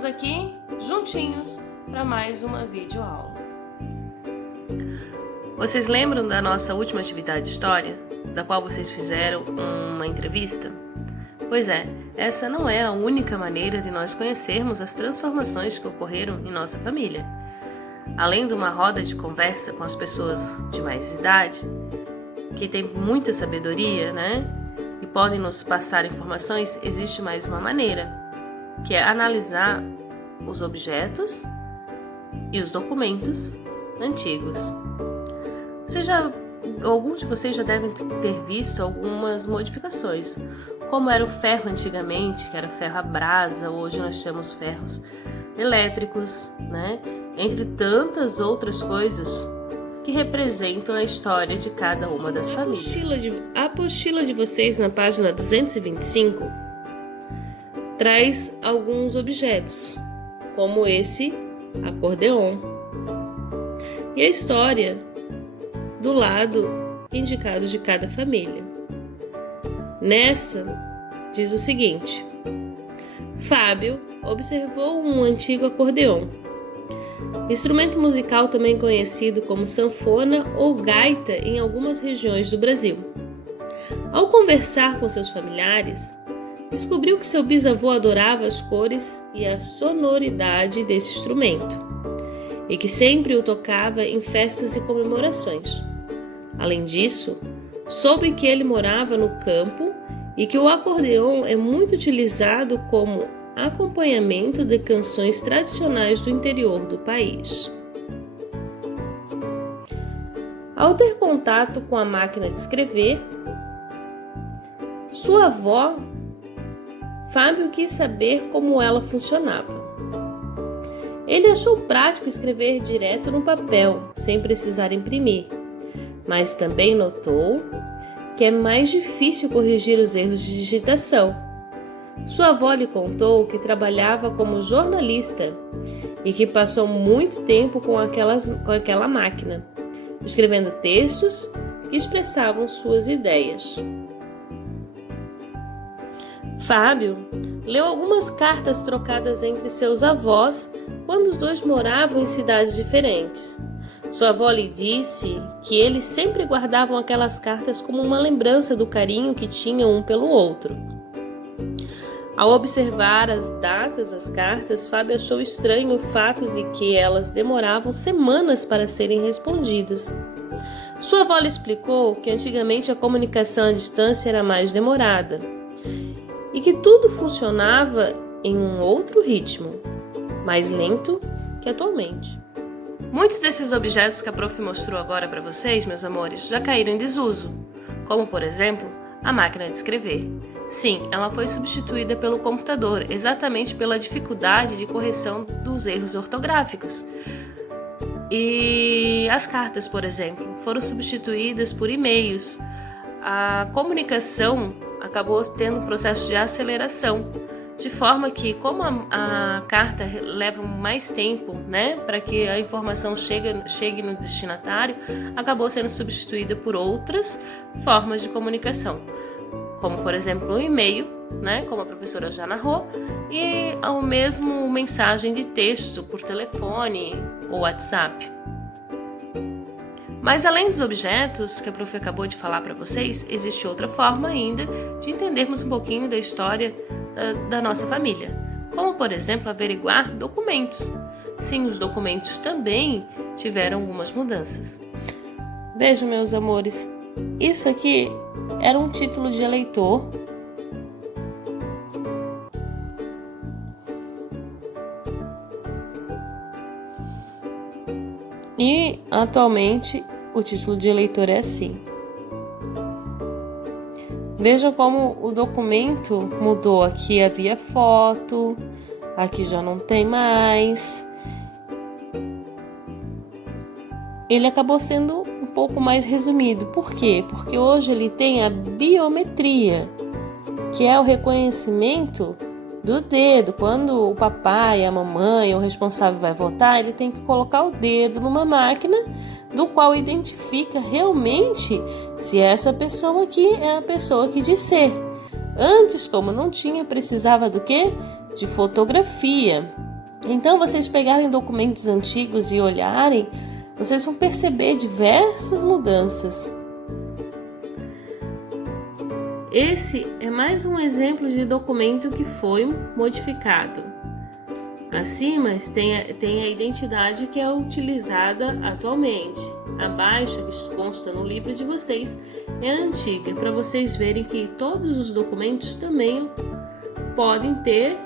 estamos aqui juntinhos para mais uma videoaula. Vocês lembram da nossa última atividade de história, da qual vocês fizeram uma entrevista? Pois é, essa não é a única maneira de nós conhecermos as transformações que ocorreram em nossa família. Além de uma roda de conversa com as pessoas de mais idade, que têm muita sabedoria, e podem nos passar informações, existe mais uma maneira, que é analisar os objetos e os documentos antigos. Alguns de vocês já devem ter visto algumas modificações, como era o ferro antigamente, que era ferro à brasa, hoje nós temos ferros elétricos, entre tantas outras coisas que representam a história de cada uma das famílias. A apostila de vocês na página 225 traz alguns objetos, como esse acordeon, e a história do lado indicado de cada família. Nessa, diz o seguinte: Fábio observou um antigo acordeon, instrumento musical também conhecido como sanfona ou gaita em algumas regiões do Brasil. Ao conversar com seus familiares, descobriu que seu bisavô adorava as cores e a sonoridade desse instrumento, e que sempre o tocava em festas e comemorações. Além disso, soube que ele morava no campo e que o acordeon é muito utilizado como acompanhamento de canções tradicionais do interior do país. Ao ter contato com a máquina de escrever, sua avó, Fábio quis saber como ela funcionava. Ele achou prático escrever direto no papel, sem precisar imprimir, mas também notou que é mais difícil corrigir os erros de digitação. Sua avó lhe contou que trabalhava como jornalista e que passou muito tempo com aquela máquina, escrevendo textos que expressavam suas ideias. Fábio leu algumas cartas trocadas entre seus avós quando os dois moravam em cidades diferentes. Sua avó lhe disse que eles sempre guardavam aquelas cartas como uma lembrança do carinho que tinham um pelo outro. Ao observar as datas das cartas, Fábio achou estranho o fato de que elas demoravam semanas para serem respondidas. Sua avó lhe explicou que antigamente a comunicação à distância era mais demorada e que tudo funcionava em um outro ritmo, mais lento que atualmente. Muitos desses objetos que a prof mostrou agora para vocês, meus amores, já caíram em desuso, como, por exemplo, a máquina de escrever. Sim, ela foi substituída pelo computador, exatamente pela dificuldade de correção dos erros ortográficos. E as cartas, por exemplo, foram substituídas por e-mails. A comunicação acabou tendo um processo de aceleração, de forma que, como a carta leva mais tempo, para que a informação chegue no destinatário, acabou sendo substituída por outras formas de comunicação, como, por exemplo, o e-mail, como a professora já narrou, e ao mesmo mensagem de texto por telefone ou WhatsApp. Mas além dos objetos que a prof acabou de falar para vocês, existe outra forma ainda de entendermos um pouquinho da história da nossa família, como, por exemplo, averiguar documentos. Sim, os documentos também tiveram algumas mudanças. Vejam, meus amores, isso aqui era um título de eleitor e atualmente o título de eleitor é assim. Vejam como o documento mudou. Aqui havia foto, aqui já não tem mais. Ele acabou sendo um pouco mais resumido. Por quê? Porque hoje ele tem a biometria, que é o reconhecimento do dedo. Quando o papai, a mamãe, o responsável vai votar, ele tem que colocar o dedo numa máquina do qual identifica realmente se essa pessoa aqui é a pessoa que diz ser. Antes, como não tinha, precisava do quê? De fotografia. Então, vocês pegarem documentos antigos e olharem, vocês vão perceber diversas mudanças. Esse é mais um exemplo de documento que foi modificado. Acima tem a identidade que é utilizada atualmente. Abaixo, que consta no livro de vocês, é a antiga, para vocês verem que todos os documentos também podem ter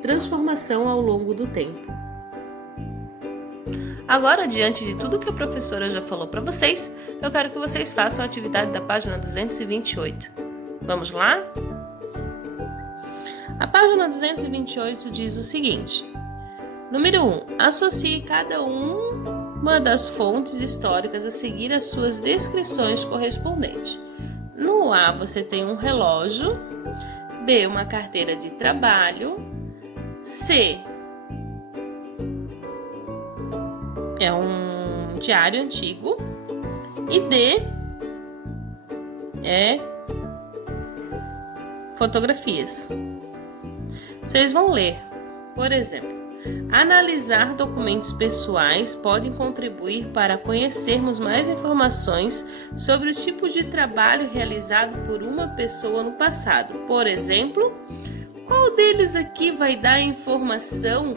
transformação ao longo do tempo. Agora, diante de tudo que a professora já falou para vocês, eu quero que vocês façam a atividade da página 228. Vamos lá? A página 228 diz o seguinte: número 1. Associe cada uma das fontes históricas a seguir as suas descrições correspondentes. No A, você tem um relógio. B, uma carteira de trabalho. C, é um diário antigo. E D, é fotografias. Vocês vão ler, por exemplo: analisar documentos pessoais podem contribuir para conhecermos mais informações sobre o tipo de trabalho realizado por uma pessoa no passado. Por exemplo, qual deles aqui vai dar informação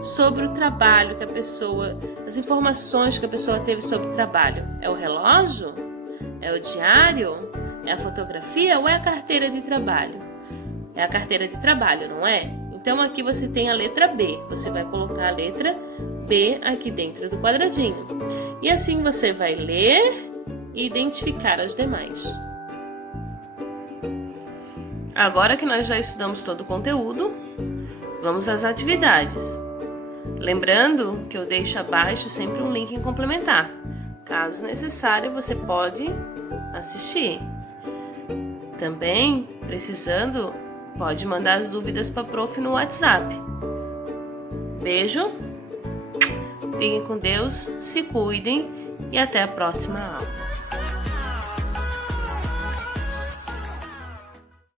sobre o trabalho que a pessoa, as informações que a pessoa teve sobre o trabalho? É o relógio? É o diário? É a fotografia ou é a carteira de trabalho? É a carteira de trabalho, não é? Então aqui você tem a letra B. Você vai colocar a letra B aqui dentro do quadradinho. E assim você vai ler e identificar as demais. Agora que nós já estudamos todo o conteúdo, vamos às atividades. Lembrando que eu deixo abaixo sempre um link em complementar. Caso necessário, você pode assistir. Também, precisando, pode mandar as dúvidas para a prof no WhatsApp. Beijo, fiquem com Deus, se cuidem e até a próxima aula.